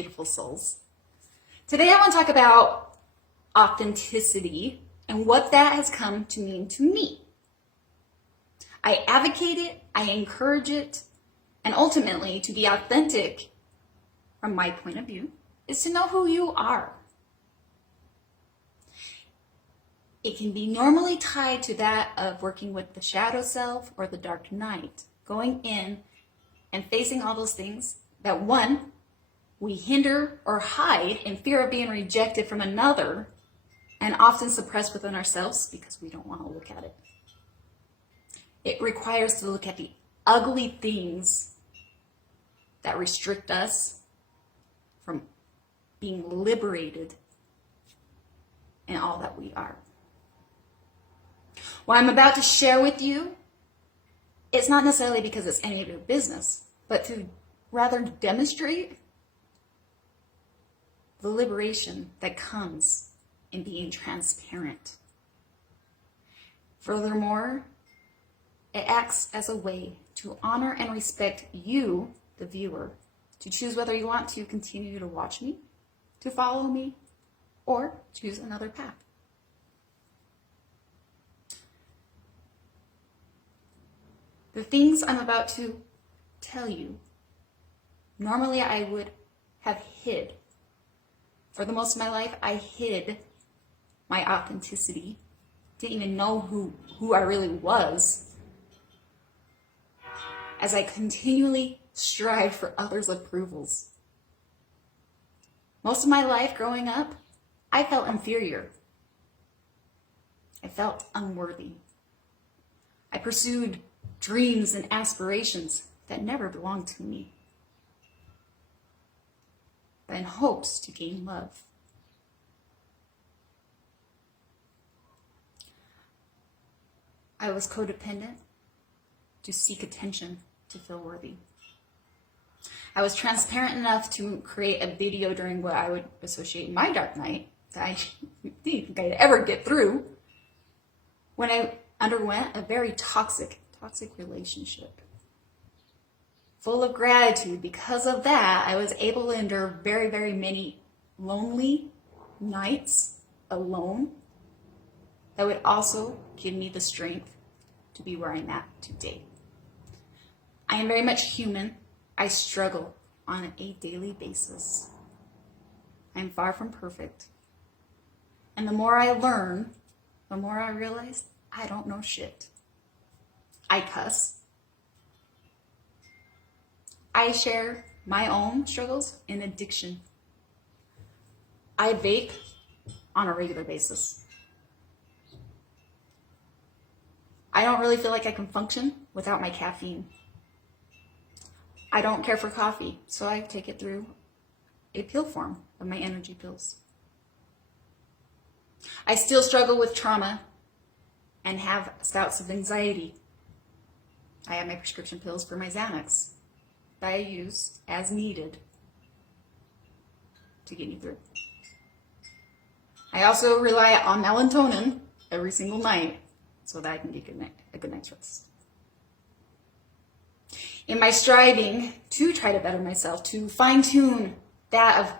beautiful souls. Today I want to talk about authenticity and what that has come to mean to me. I advocate it, I encourage it, and ultimately to be authentic from my point of view is to know who you are. It can be normally tied to that of working with the shadow self or the dark night, going in and facing all those things that one, we hinder or hide in fear of being rejected from another and often suppress within ourselves because we don't want to look at it. It requires to look at the ugly things that restrict us from being liberated in all that we are. What I'm about to share with you, it's not necessarily because it's any of your business, but to rather demonstrate the liberation that comes in being transparent. Furthermore, it acts as a way to honor and respect you, the viewer, to choose whether you want to continue to watch me, to follow me, or choose another path. The things I'm about to tell you, normally I would have hid. For the most of my life, I hid my authenticity, didn't even know who I really was, as I continually strived for others' approvals. Most of my life growing up, I felt inferior. I felt unworthy. I pursued dreams and aspirations that never belonged to me, but in hopes to gain love. I was codependent to seek attention, to feel worthy. I was transparent enough to create a video during what I would associate my dark night that I didn't think I'd ever get through, when I underwent a very toxic relationship. Full of gratitude, because of that, I was able to endure very, very many lonely nights alone that would also give me the strength to be where I'm at today. I am very much human. I struggle on a daily basis. I'm far from perfect. And the more I learn, the more I realize I don't know shit. I cuss. I share my own struggles in addiction. I vape on a regular basis. I don't really feel like I can function without my caffeine. I don't care for coffee, so I take it through a pill form of my energy pills. I still struggle with trauma and have bouts of anxiety. I have my prescription pills for my Xanax that I use as needed to get me through. I also rely on melatonin every single night so that I can get a good night's rest. In my striving to try to better myself, to fine-tune that of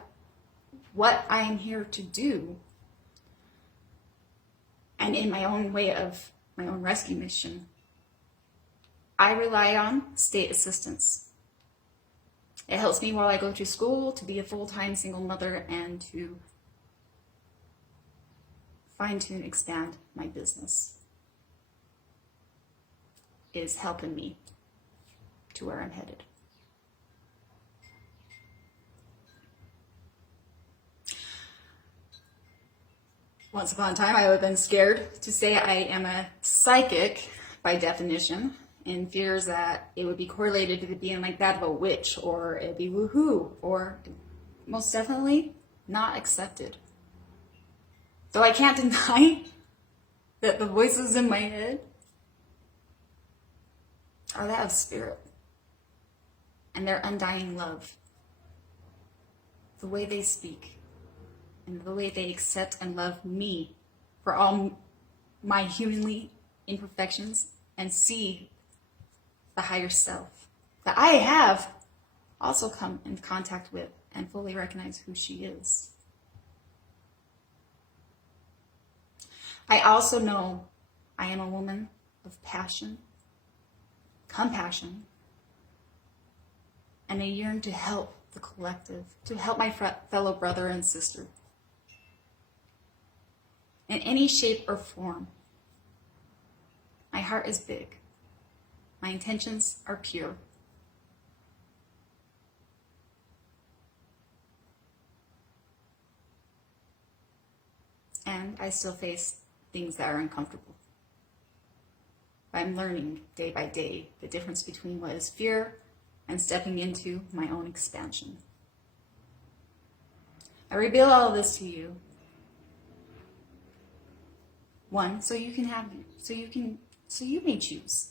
what I am here to do, and in my own way of my own rescue mission, I rely on state assistance. It helps me while I go to school to be a full-time single mother and to fine-tune, expand my business. It is helping me to where I'm headed. Once upon a time, I would have been scared to say I am a psychic by definition, in fears that it would be correlated to being like that of a witch, or it'd be woohoo, or most definitely not accepted. Though I can't deny that the voices in my head are that of spirit and their undying love. The way they speak and the way they accept and love me for all my humanly imperfections and see the higher self that I have also come in contact with and fully recognize who she is. I also know I am a woman of passion, compassion, and I yearn to help the collective, to help my fellow brother and sister in any shape or form. My heart is big. My intentions are pure. And I still face things that are uncomfortable. I'm learning day by day the difference between what is fear and stepping into my own expansion. I reveal all of this to you. One, so you may choose.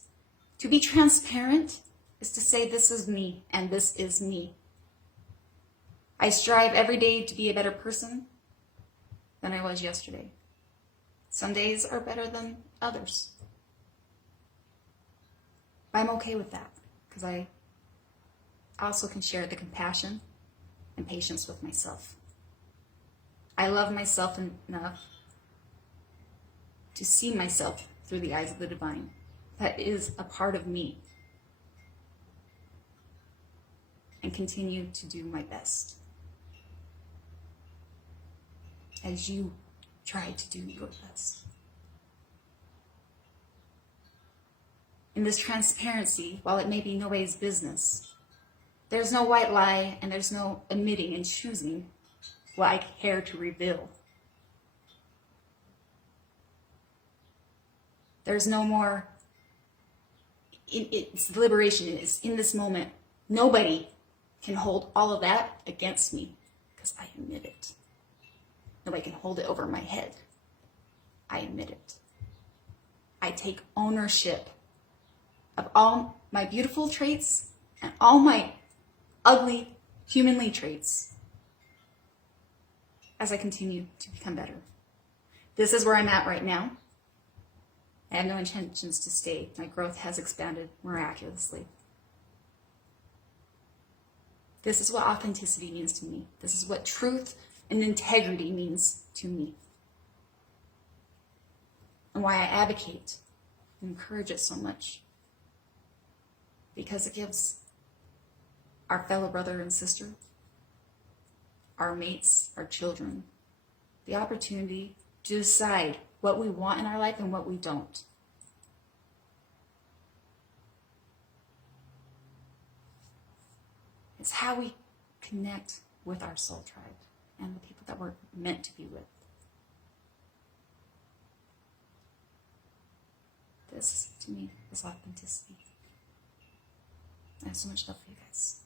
To be transparent is to say this is me and this is me. I strive every day to be a better person than I was yesterday. Some days are better than others. But I'm okay with that because I also can share the compassion and patience with myself. I love myself enough to see myself through the eyes of the divine. That is a part of me. And continue to do my best as you try to do your best. In this transparency, while it may be nobody's business, there's no white lie and there's no omitting and choosing what I care to reveal. There's no more, it's liberation is in this moment. Nobody can hold all of that against me because I admit it. Nobody can hold it over my head. I admit it. I take ownership of all my beautiful traits and all my ugly humanly traits as I continue to become better. This is where I'm at right now. I have no intentions to stay. My growth has expanded miraculously. This is what authenticity means to me. This is what truth and integrity means to me. And why I advocate and encourage it so much. Because it gives our fellow brother and sister, our mates, our children, the opportunity to decide what we want in our life and what we don't. It's how we connect with our soul tribe and the people that we're meant to be with. This, to me, is authenticity. I have so much love for you guys.